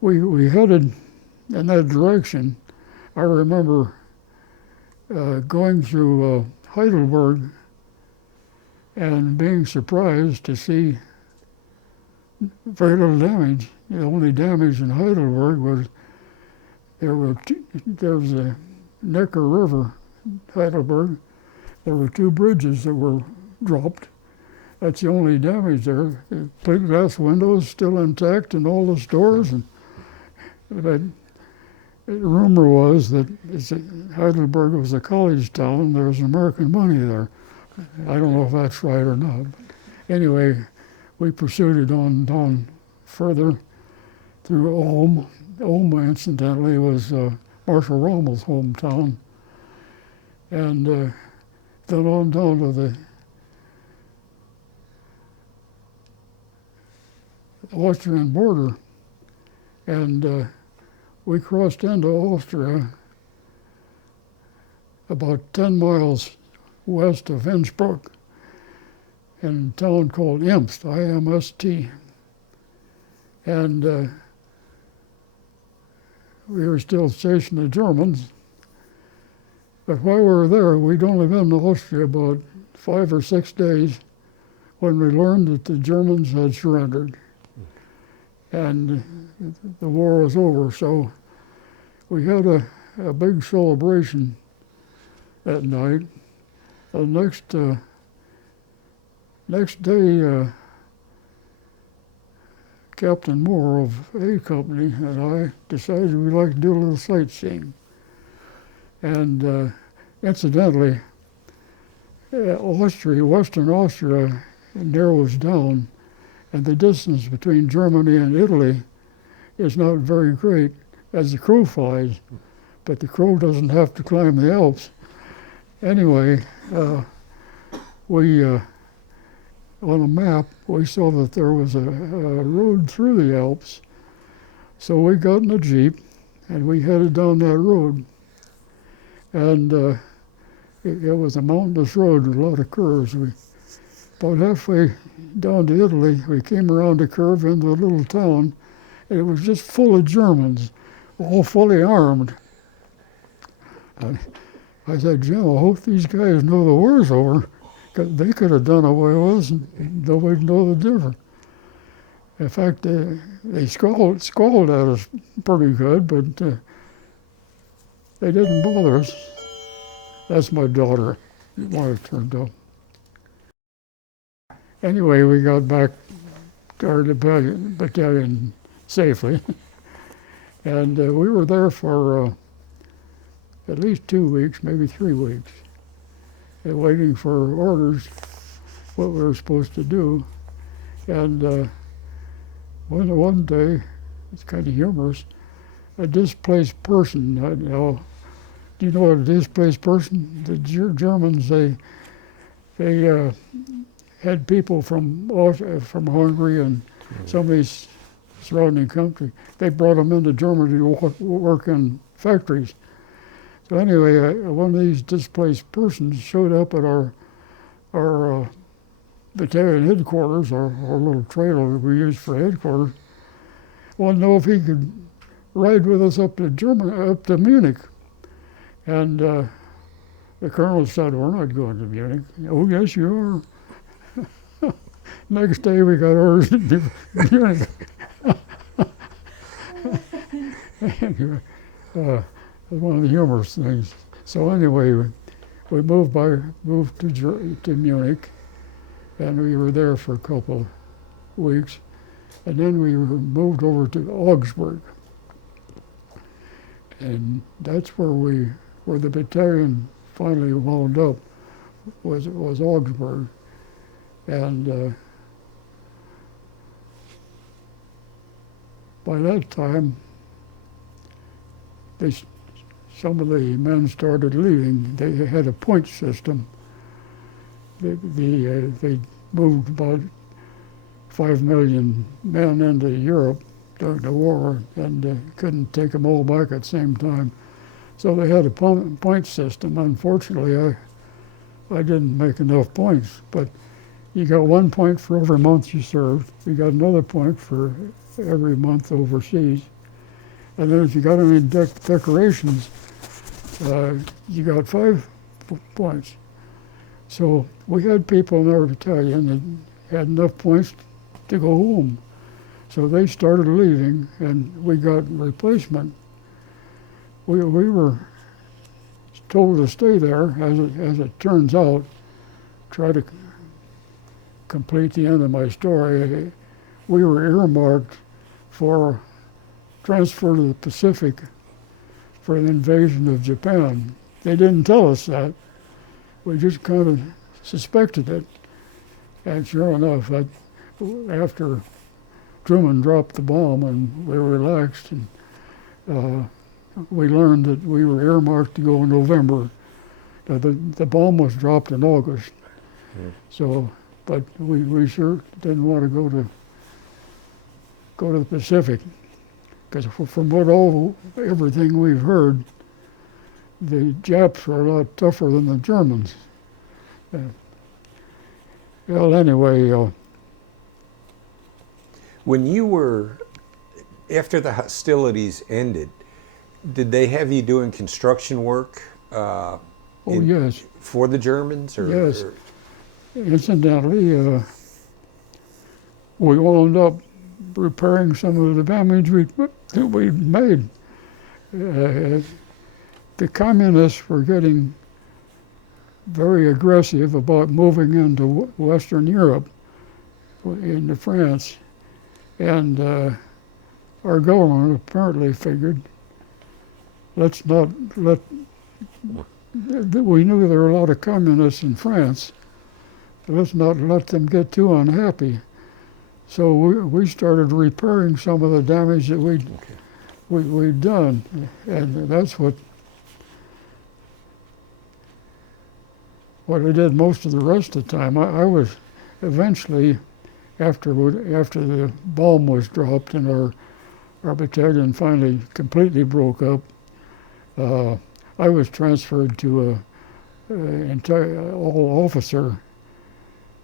we headed in that direction. I remember going through Heidelberg and being surprised to see very little damage. The only damage in Heidelberg was there was a Neckar River, Heidelberg. There were 2 bridges that were dropped. That's the only damage there. The plate glass windows still intact in all the stores. And the rumor was that Heidelberg was a college town. There was American money there. I don't know if that's right or not. But anyway, we pursued it on further through Ulm. Ulm, incidentally, was Marshal Rommel's hometown. And then on down to the Austrian border. And we crossed into Austria about 10 miles west of Innsbruck in a town called Imst, I-M-S-T. And we were still chasing the Germans. But while we were there, we'd only been in Austria about 5 or 6 days when we learned that the Germans had surrendered. And the war was over, so we had a big celebration that night. The next day, Captain Moore of A Company and I decided we'd like to do a little sightseeing. And incidentally, Western Austria narrows down, and the distance between Germany and Italy is not very great as the crow flies, but the crow doesn't have to climb the Alps. Anyway, we on a map, we saw that there was a road through the Alps. So we got in a Jeep and we headed down that road. And it was a mountainous road with a lot of curves. About halfway down to Italy, we came around a curve into a little town, and it was just full of Germans, all fully armed. I said, Jim, I hope these guys know the war's over, because they could have done away with us and nobody'd know the difference. In fact, they scolded at us pretty good, but they didn't bother us. That's my daughter. You want it turned up. Anyway, we got back to our battalion safely. And we were there for at least 2 weeks, maybe 3 weeks, waiting for orders, what we were supposed to do. And one day, it's kind of humorous, a displaced person. Now, do you know what a displaced person? The Germans, they had people from Hungary and some of these surrounding country. They brought them into Germany to work in factories. So anyway, one of these displaced persons showed up at our battalion headquarters, our little trailer that we used for headquarters. Wanted to know if he could ride with us up to Munich. And the colonel said, "We're not going to Munich." "Oh, yes, you are." Next day we got orders to Munich. One of the humorous things. So anyway, we moved to Munich, and we were there for a couple of weeks, and then we were moved over to Augsburg, and that's where the battalion finally wound up was Augsburg, and by that time, some of the men started leaving. They had a point system. They moved about 5 million men into Europe during the war, and couldn't take them all back at the same time. So they had a point system. Unfortunately, I didn't make enough points, but you got 1 point for every month you served. You got another point for every month overseas. And then if you got any decorations, you got 5 points. So we had people in our battalion that had enough points to go home. So they started leaving, and we got replacement. We were told to stay there, as it turns out. Try to complete the end of my story. We were earmarked for transfer to the Pacific for an invasion of Japan. They didn't tell us that. We just kind of suspected it. And sure enough, after Truman dropped the bomb and we relaxed, and we learned that we were earmarked to go in November. The bomb was dropped in August. Mm. So, but we sure didn't want to go to the Pacific. Because from everything we've heard, the Japs were a lot tougher than the Germans. Well, anyway. When you were, after the hostilities ended, did they have you doing construction work? Yes. For the Germans? Yes. Incidentally, we wound up repairing some of the damage we made. The communists were getting very aggressive about moving into Western Europe, into France, and our government apparently figured, let's not let. We knew there were a lot of communists in France. Let's not let them get too unhappy. So we started repairing some of the damage that we'd done, and that's what I did most of the rest of the time. I was eventually, after the bomb was dropped and our battalion finally completely broke up, I was transferred to an entire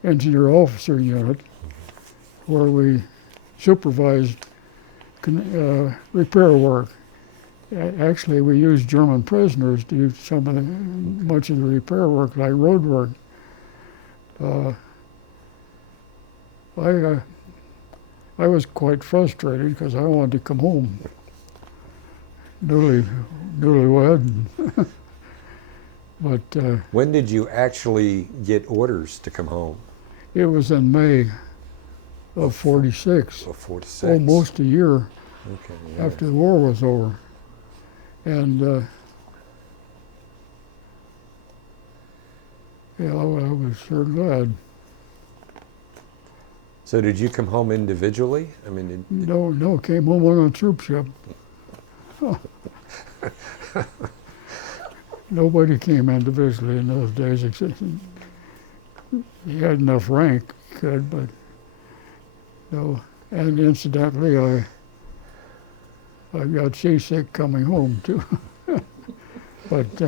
engineer officer unit, where we supervised repair work. Actually, we used German prisoners to do much of the repair work, like road work. I was quite frustrated because I wanted to come home. Newlywed. But when did you actually get orders to come home? It was in May of 46. Of 46. Almost a year yeah. after the war was over. And I was sure glad. So did you come home individually? I mean, No, came home on a troop ship. Nobody came individually in those days, except he had enough rank, could, but no. And incidentally, I got seasick coming home too. But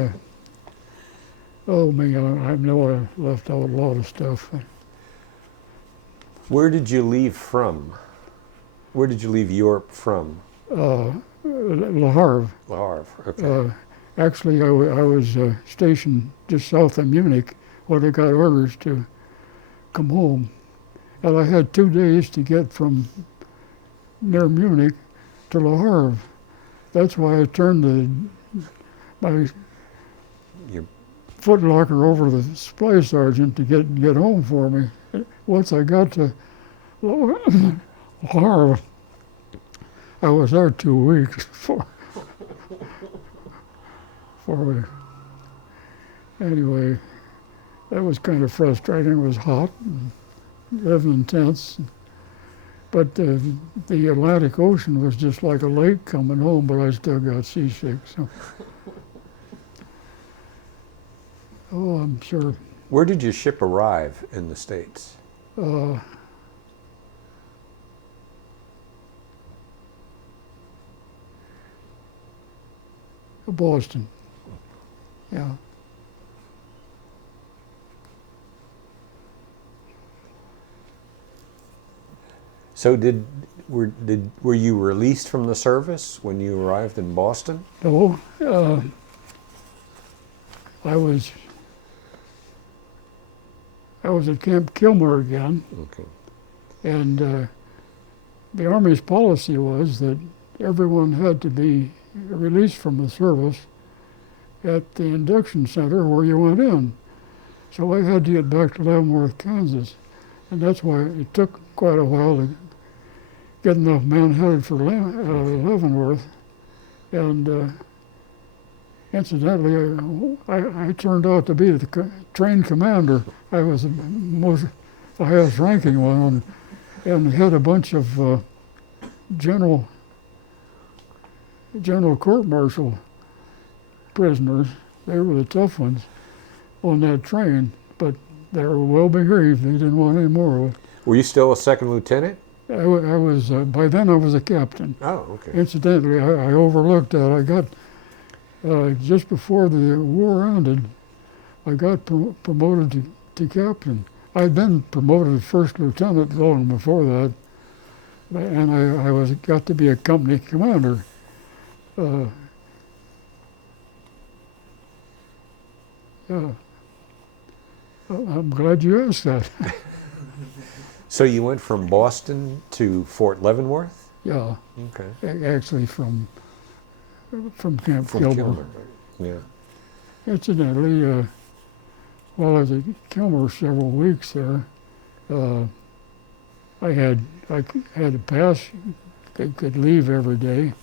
oh man, I know I left out a lot of stuff. Where did you leave from? Where did you leave Europe from? Le Havre. Le Havre, okay. Actually, I was stationed just south of Munich when I got orders to come home. And I had 2 days to get from near Munich to Le Havre. That's why I turned my Your footlocker over to the supply sergeant to get home for me. Once I got to Le Havre, I was there 2 weeks for anyway, that was kind of frustrating. It was hot and living in tents. But the Atlantic Ocean was just like a lake coming home, but I still got seasick. So. Oh, I'm sure. Where did your ship arrive in the States? Boston. Yeah. So were you released from the service when you arrived in Boston? No, I was at Camp Gruber again, Okay. and the Army's policy was that everyone had to be released from the service at the induction center where you went in. So I had to get back to Leavenworth, Kansas, and that's why it took quite a while to get enough men headed for Leavenworth. And incidentally, I turned out to be the train commander. I was the highest ranking one, and had a bunch of general court-martial prisoners. They were the tough ones on that train, but they were well behaved. They didn't want any more of it. Were you still a second lieutenant? I was by then I was a captain. Oh, okay. Incidentally, I overlooked that. I got just before the war ended, I got promoted to captain. I'd been promoted to first lieutenant long before that, and I got to be a company commander. Yeah. I'm glad you asked that. So you went from Boston to Fort Leavenworth? Yeah. Okay. Actually from Camp From Gruber. Kilmer. Yeah. Incidentally, while I was at Kilmer several weeks there, I had a pass, could leave every day.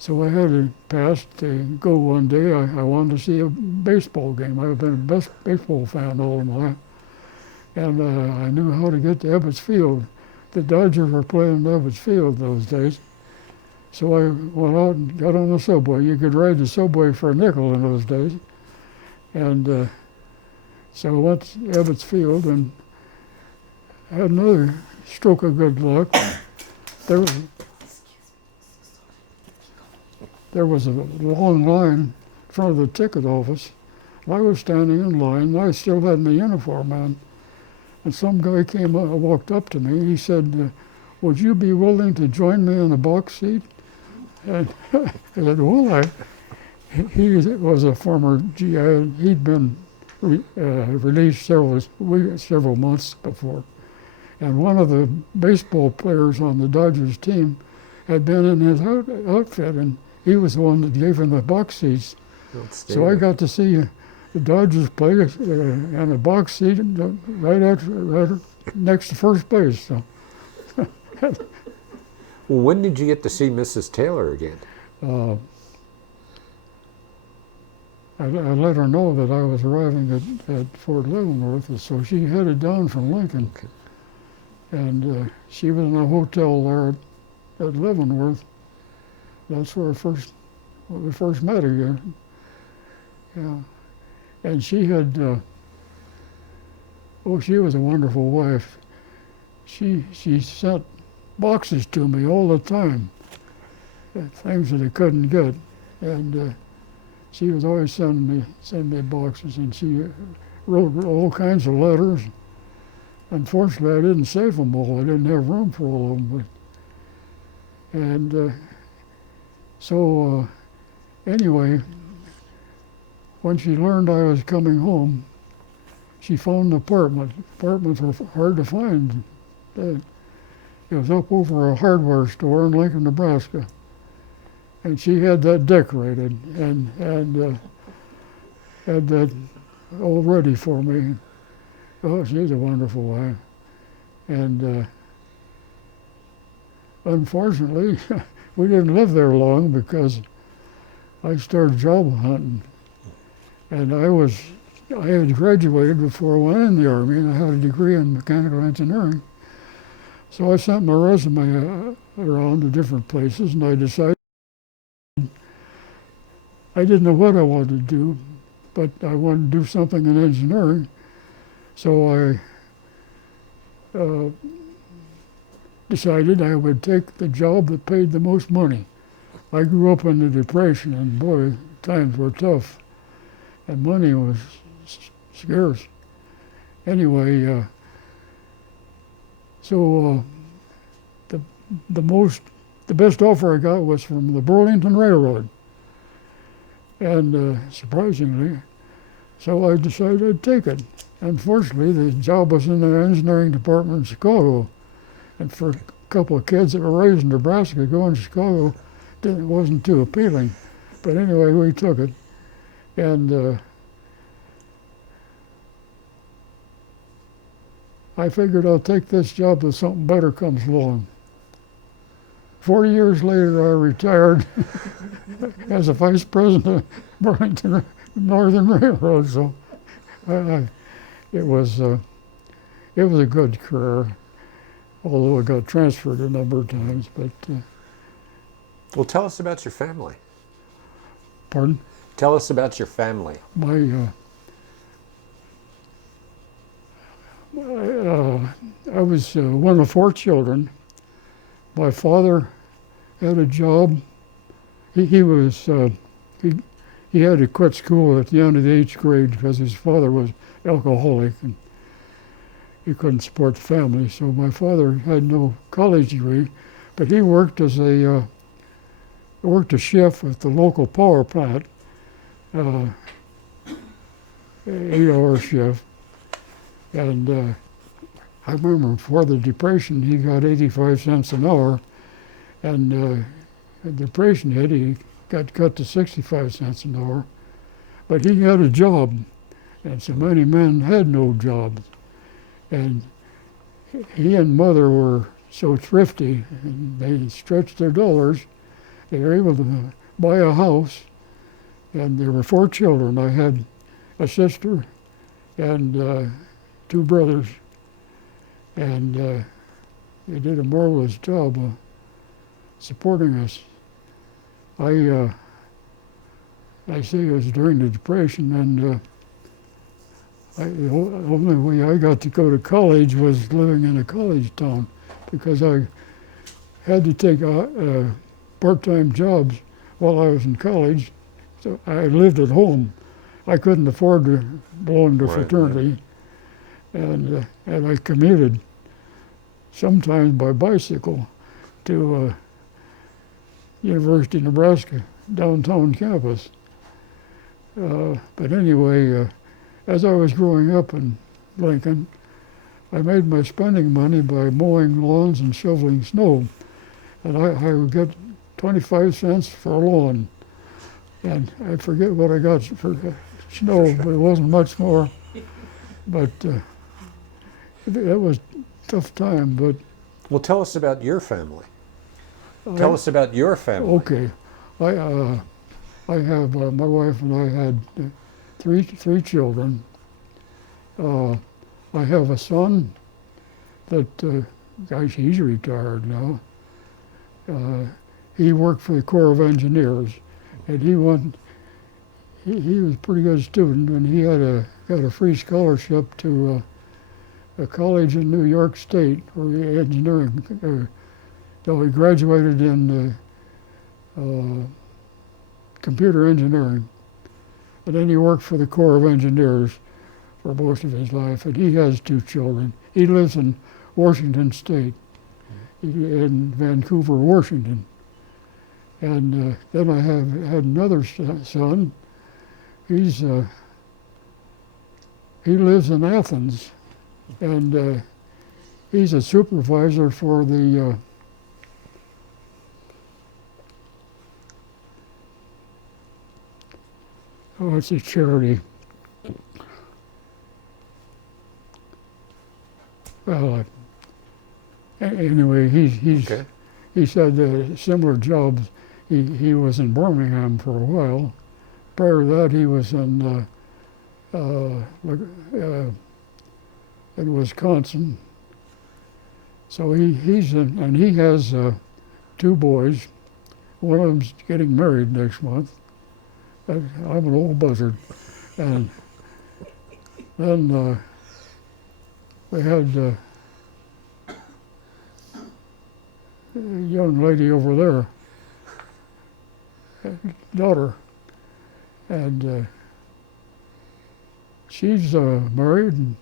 So I had a pass to go one day. I wanted to see a baseball game. I've been a baseball fan all my life. And I knew how to get to Ebbets Field. The Dodgers were playing at Ebbets Field those days. So I went out and got on the subway. You could ride the subway for a nickel in those days. And so I went to Ebbets Field and had another stroke of good luck. There was a long line in front of the ticket office. I was standing in line, and I still had my uniform on. And some guy walked up to me. He said, "Would you be willing to join me in the box seat?" And I said, "Well, he was a former GI. He'd been released several months before. And one of the baseball players on the Dodgers team had been in his outfit, and he was the one that gave him the box seats. So I got to see the Dodgers play in a box seat right next to first base. So. Well, when did you get to see Mrs. Taylor again? I let her know that I was arriving at Fort Leavenworth, so she headed down from Lincoln. Okay. And she was in a hotel there at Leavenworth. That's where we first met her. Yeah. And she had, she was a wonderful wife. She sent boxes to me all the time. things that I couldn't get, and she was always sending me boxes, and she wrote all kinds of letters. Unfortunately, I didn't save them all. I didn't have room for all of them. So anyway, when she learned I was coming home, she found an apartment. Apartments were hard to find. It was up over a hardware store in Lincoln, Nebraska. And she had that decorated and had that all ready for me. Oh, she's a wonderful wife. And unfortunately, we didn't live there long because I started job hunting. And I had graduated before I went in the Army, and I had a degree in mechanical engineering. So I sent my resume around to different places, and I decided I didn't know what I wanted to do, but I wanted to do something in engineering. So I decided I would take the job that paid the most money. I grew up in the Depression, and boy, times were tough, and money was scarce. Anyway, so the best offer I got was from the Burlington Railroad, and surprisingly, so I decided I'd take it. Unfortunately, the job was in the engineering department in Chicago, and for a couple of kids that were raised in Nebraska, going to Chicago wasn't too appealing. But anyway, we took it, and I figured I'll take this job till something better comes along. 40 years later, I retired as a vice president of Burlington Northern Railroad. So it was a good career, although I got transferred a number of times. But Well, tell us about your family. pardon? Tell us about your family. I was one of 4 children. My father had a job. He had to quit school at the end of the 8th grade because his father was alcoholic and he couldn't support the family. So my father had no college degree, but he worked as a shift at the local power plant, 8-hour shift. And I remember before the Depression, he got 85 cents an hour, and the Depression hit, he got cut to 65 cents an hour. But he had a job, and so many men had no jobs. And he and Mother were so thrifty, and they stretched their dollars. They were able to buy a house, and there were 4 children. I had a sister and 2 brothers, and they did a marvelous job of supporting us. I say it was during the Depression, and the only way I got to go to college was living in a college town, because I had to take part-time jobs while I was in college. So I lived at home. I couldn't afford to belong to a fraternity. Right. And I commuted sometimes by bicycle to University of Nebraska downtown campus. But anyway, as I was growing up in Lincoln, I made my spending money by mowing lawns and shoveling snow. And I would get 25 cents for a lawn. And I forget what I got for snow, but it wasn't much more. But that was a tough time. But Well, tell us about your family. Tell us about your family. Okay. I have, my wife and I had three children. I have a son that, gosh, he's retired now. He worked for the Corps of Engineers, and he was a pretty good student, and he got a free scholarship to a college in New York State where he engineering. So he graduated in computer engineering. And then he worked for the Corps of Engineers for most of his life, and he has 2 children. He lives in Washington State, in Vancouver, Washington. And then I had another son. He lives in Athens, and he's a supervisor for the it's a charity. Well, anyway, Okay. he's had similar jobs. He was in Birmingham for a while. Prior to that, he was in Wisconsin. So he's in, and he has 2 boys. One of them's getting married next month. I'm an old buzzard. And then we had a young lady over there, daughter, and she's married, and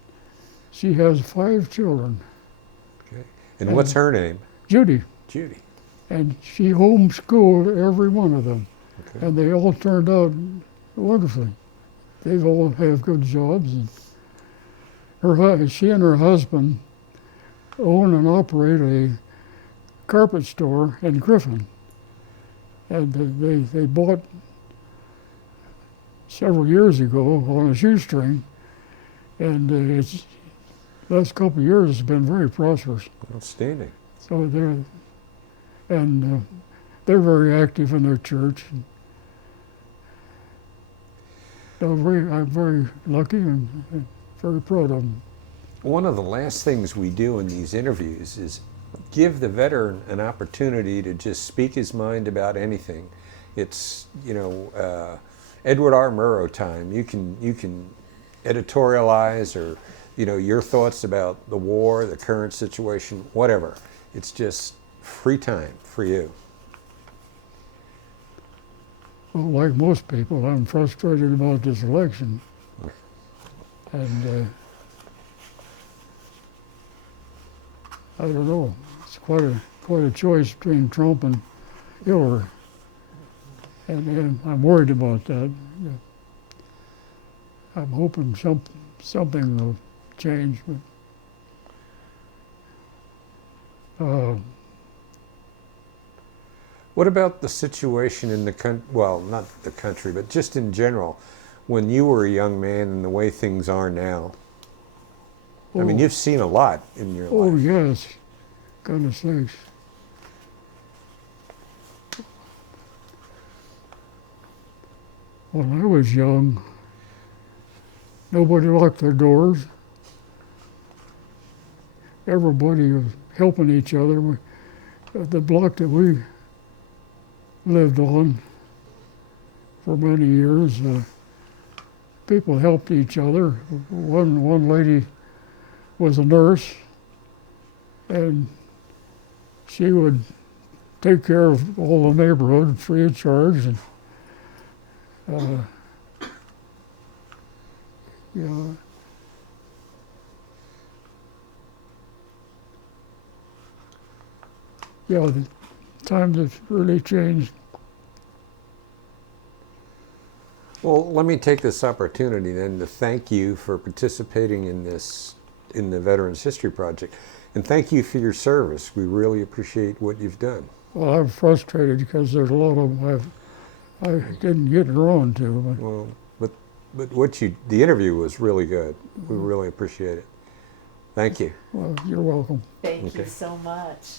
she has 5 children. Okay. And what's her name? Judy. Judy. And she homeschooled every one of them. Okay. And they all turned out wonderfully. They all have good jobs. And she and her husband own and operate a carpet store in Griffin. And they bought several years ago on a shoestring. And it's last couple of years has been very prosperous. Outstanding. So they're very active in their church. I'm very lucky and very proud of them. One of the last things we do in these interviews is give the veteran an opportunity to just speak his mind about anything. It's, Edward R. Murrow time. You can editorialize or, your thoughts about the war, the current situation, whatever. It's just free time for you. Well, like most people, I'm frustrated about this election. And I don't know. It's quite a choice between Trump and Hillary. And I'm worried about that. I'm hoping something will change. But, what about the situation in the country, well, not the country, but just in general, when you were a young man and the way things are now? I mean, you've seen a lot in your life. Oh, yes. Goodness sakes. When I was young, nobody locked their doors. Everybody was helping each other. The block that we lived on for many years, people helped each other. One lady was a nurse, and she would take care of all the neighborhood free of charge. And, the times have really changed. Well, let me take this opportunity then to thank you for participating in the Veterans History Project. And thank you for your service. We really appreciate what you've done. Well, I'm frustrated because there's a lot of them I didn't get around to. Well, but the interview was really good. We really appreciate it. Thank you. Well, you're welcome. Thank Okay. you so much.